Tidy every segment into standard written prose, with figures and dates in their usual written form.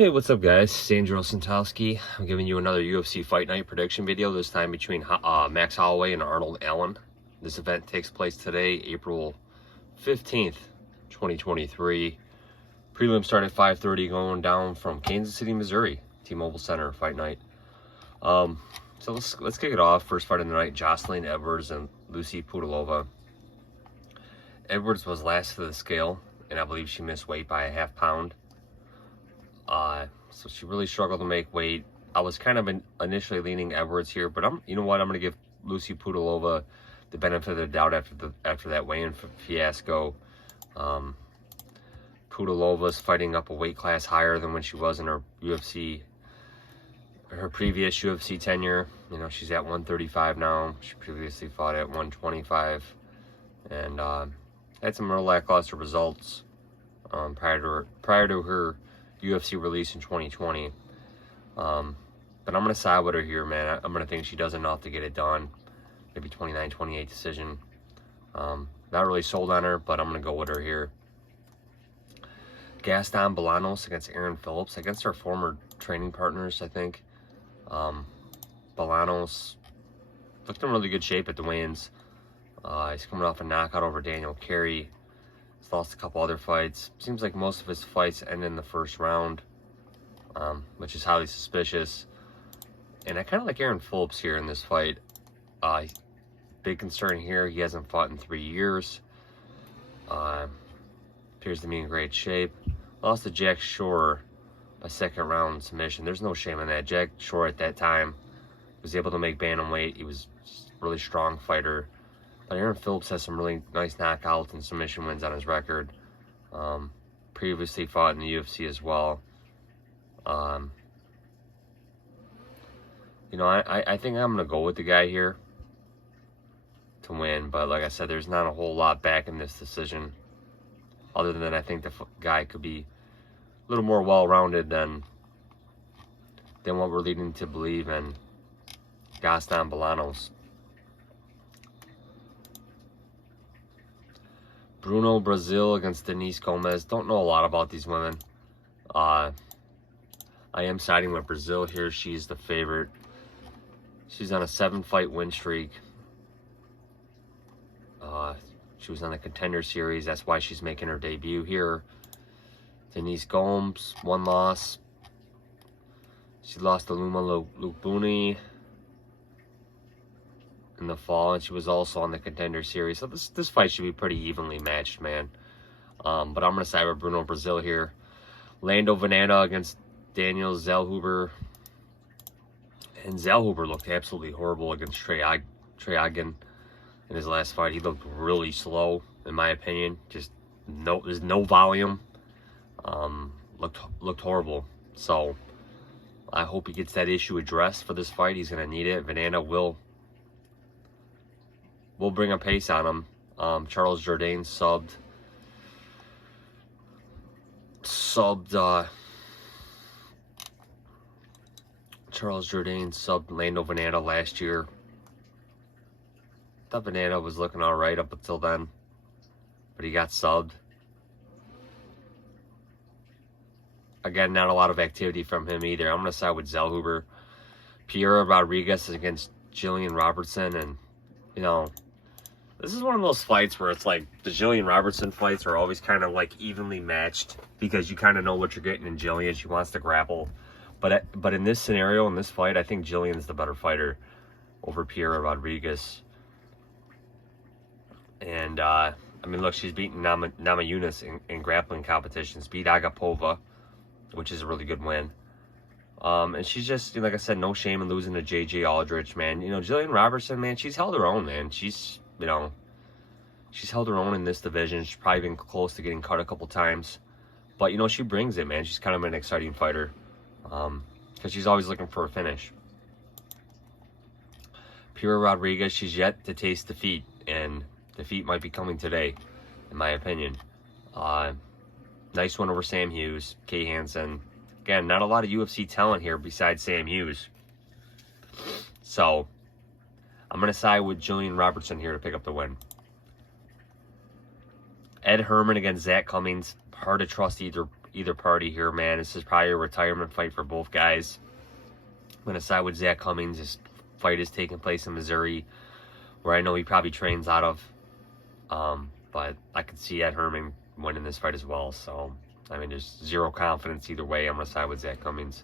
Hey, what's up guys? Sandro Santowski. I'm giving you another UFC Fight Night prediction video, this time between Max Holloway and Arnold Allen. This event takes place today, April 15th, 2023. Prelim start at 5:30, going down from Kansas City, Missouri, T-Mobile Center Fight Night. So let's kick it off. First fight of the night, Jocelyn Edwards and Lucy Pudilova. Edwards was last to the scale, and I believe she missed weight by a half pound. So she really struggled to make weight. I was kind of initially leaning Edwards here, but you know what? I'm going to give Lucy Pudilova the benefit of the doubt after that weigh-in fiasco. Pudilova's fighting up a weight class higher than when she was in her previous UFC tenure. You know, she's at 135 now. She previously fought at 125, and had some real lackluster results prior to her UFC release in 2020. But I'm going to side with her here, man. I'm going to think she does enough to get it done. Maybe 29-28 decision. Not really sold on her, but I'm going to go with her here. Gaston Bolanos against Aaron Phillips, against our former training partners, I think. Bolanos looked in really good shape at the weigh-ins. He's coming off a knockout over Daniel Carey. He's lost a couple other fights. Seems like most of his fights end in the first round, which is highly suspicious. And I kind of like Aaron Phillips here in this fight. Big concern here, he hasn't fought in 3 years. Appears to be in great shape. Lost to Jack Shore by second round submission. There's no shame in that. Jack Shore at that time was able to make bantamweight. He was a really strong fighter. But Aaron Phillips has some really nice knockouts and submission wins on his record. Previously fought in the UFC as well. You know, I think I'm going to go with the guy here to win. But like I said, there's not a whole lot back in this decision. Other than I think the guy could be a little more well-rounded than what we're leading to believe in Gaston Bolanos. Bruno Brasil against Denise Gomez. Don't know a lot about these women. I am siding with Brazil here. She's the favorite. She's on a 7-fight win streak. She was on the Contender Series. That's why she's making her debut here. Denise Gomes, 1 loss. She lost to Luma Lukbuni in the fall, and she was also on the Contender Series. So this fight should be pretty evenly matched, man. But I'm going to side with Bruno Brasil here. Lando Veneta against Daniel Zellhuber. And Zellhuber looked absolutely horrible against Trey Ogden in his last fight. He looked really slow, in my opinion. Just there's no volume. Looked horrible. So I hope he gets that issue addressed for this fight. He's going to need it. Veneta will bring a pace on him. Charles Jourdain subbed Lando Veneta last year. I thought Veneta was looking all right up until then, but he got subbed. Again, not a lot of activity from him either. I'm going to side with Zellhuber. Piera Rodriguez against Jillian Robertson, and you know, this is one of those fights where it's like the Jillian Robertson fights are always kind of like evenly matched because you kind of know what you're getting in Jillian. She wants to grapple. But in this scenario, in this fight, I think Jillian's the better fighter over Piera Rodriguez. And, I mean, look, she's beaten Namajunas in grappling competitions. Beat Agapova, which is a really good win. And she's just, like I said, no shame in losing to J.J. Aldrich, man. You know, Jillian Robertson, man, she's held her own, man. She's held her own in this division. She's probably been close to getting cut a couple times. But, you know, she brings it, man. She's kind of an exciting fighter. Because she's always looking for a finish. Piera Rodriguez, she's yet to taste defeat. And defeat might be coming today, in my opinion. Nice one over Sam Hughes, Kay Hansen. Again, not a lot of UFC talent here besides Sam Hughes. So, I'm going to side with Jillian Robertson here to pick up the win. Ed Herman against Zach Cummings. Hard to trust either either party here, man. This is probably a retirement fight for both guys. I'm going to side with Zach Cummings. This fight is taking place in Missouri, where I know he probably trains out of. But I could see Ed Herman winning this fight as well. So, I mean, there's zero confidence either way. I'm going to side with Zach Cummings.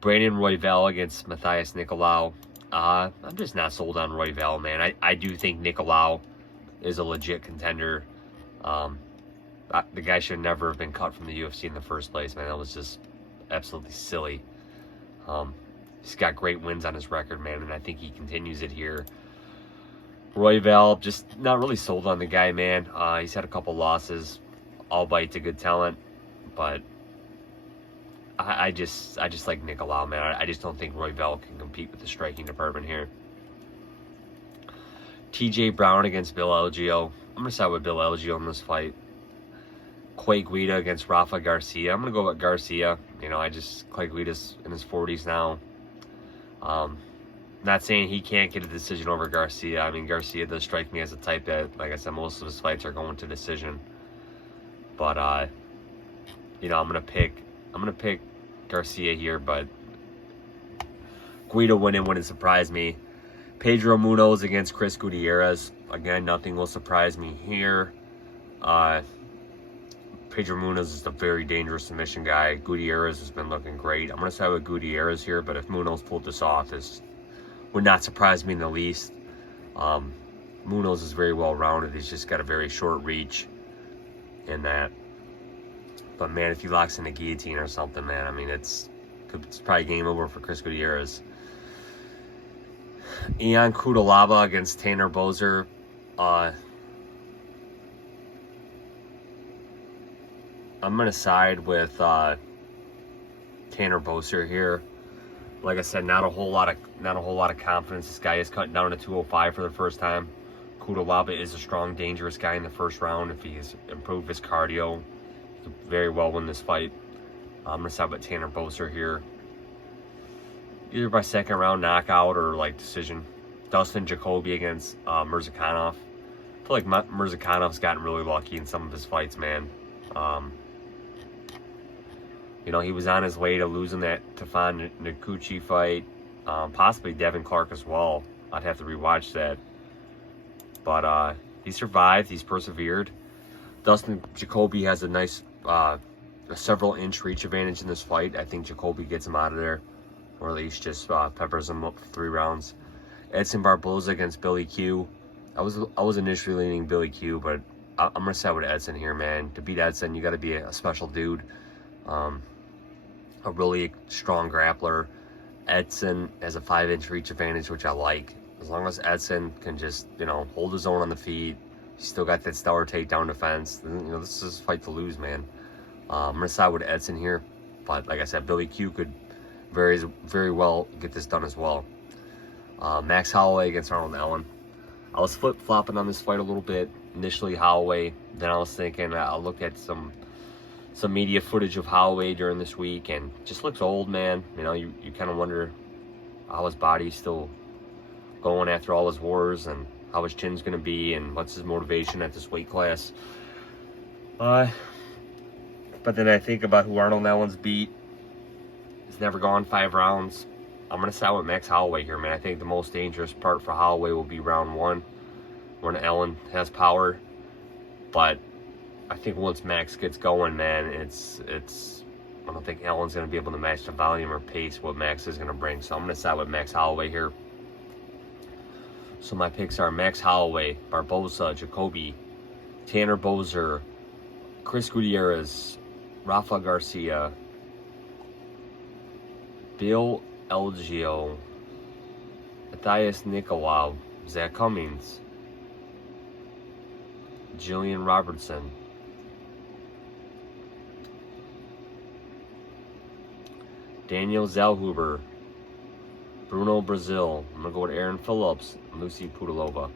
Brandon Royval against Matthias Nicolau. I'm just not sold on Royval, man. I do think Nicolau is a legit contender. The guy should never have been cut from the UFC in the first place, man. That was just absolutely silly. He's got great wins on his record, man, and I think he continues it here. Royval, just not really sold on the guy, man. He's had a couple losses, albeit to good talent, but I just like Nicolau, man. I just don't think Royval can compete with the striking department here. TJ Brown against Bill Algeo. I'm going to side with Bill Algeo in this fight. Clay Guida against Rafa Garcia. I'm going to go with Garcia. You know, Clay Guida's in his 40s now. Not saying he can't get a decision over Garcia. I mean, Garcia does strike me as a type that, like I said, most of his fights are going to decision. But, you know, I'm going to pick Garcia here, but Guida winning wouldn't surprise me. Pedro Munoz against Chris Gutierrez. Again, nothing will surprise me here. Pedro Munoz is a very dangerous submission guy. Gutierrez has been looking great. I'm going to side with Gutierrez here, but if Munoz pulled this off, this would not surprise me in the least. Munoz is very well-rounded. He's just got a very short reach in that. But, man, if he locks in a guillotine or something, man, I mean, it's probably game over for Chris Gutierrez. Ion Pudilova against Tanner Boser. I'm going to side with Tanner Boser here. Like I said, not a whole lot of confidence. This guy is cutting down to 205 for the first time. Pudilova is a strong, dangerous guy in the first round. If he has improved his cardio, he could very well win this fight. I'm going to side with Tanner Boser here. Either by second round knockout or like decision. Dustin Jacoby against Mirzakhanov. I feel like Mirzakhanov's gotten really lucky in some of his fights, man. You know, he was on his way to losing that Tafon Nkuchi fight. Possibly Devin Clark as well. I'd have to rewatch that. But he survived. He's persevered. Dustin Jacoby has a nice a several-inch reach advantage in this fight. I think Jacoby gets him out of there. Or at least just peppers him up for 3 rounds. Edson Barboza against Billy Q. I was initially leaning Billy Q, but I'm going to side with Edson here, man. To beat Edson, you got to be a special dude. A really strong grappler. Edson has a 5-inch reach advantage, which I like. As long as Edson can just, you know, hold his own on the feet. He's still got that stellar takedown defense. You know, this is a fight to lose, man. I'm going to side with Edson here. But like I said, Billy Q could very well get this done as well. Max Holloway against Arnold Allen. I was flip-flopping on this fight a little bit. Initially Holloway, then I was thinking I looked at some media footage of Holloway during this week and just looks old, man. You know, you kind of wonder how his body's still going after all his wars and how his chin's going to be and what's his motivation at this weight class. But then I think about who Arnold Allen's beat. He's never gone 5 rounds. I'm going to side with Max Holloway here, man. I think the most dangerous part for Holloway will be round 1 when Allen has power. But I think once Max gets going, man, it's I don't think Allen's going to be able to match the volume or pace what Max is going to bring. So I'm going to side with Max Holloway here. So my picks are Max Holloway, Barboza, Jacoby, Tanner Boser, Chris Gutierrez, Rafa Garcia, Bill Algeo, Matthias Nicolau, Zach Cummings, Jillian Robertson, Daniel Zellhuber, Bruno Brazil. I'm going to go with Aaron Phillips, Lucy Pudilova.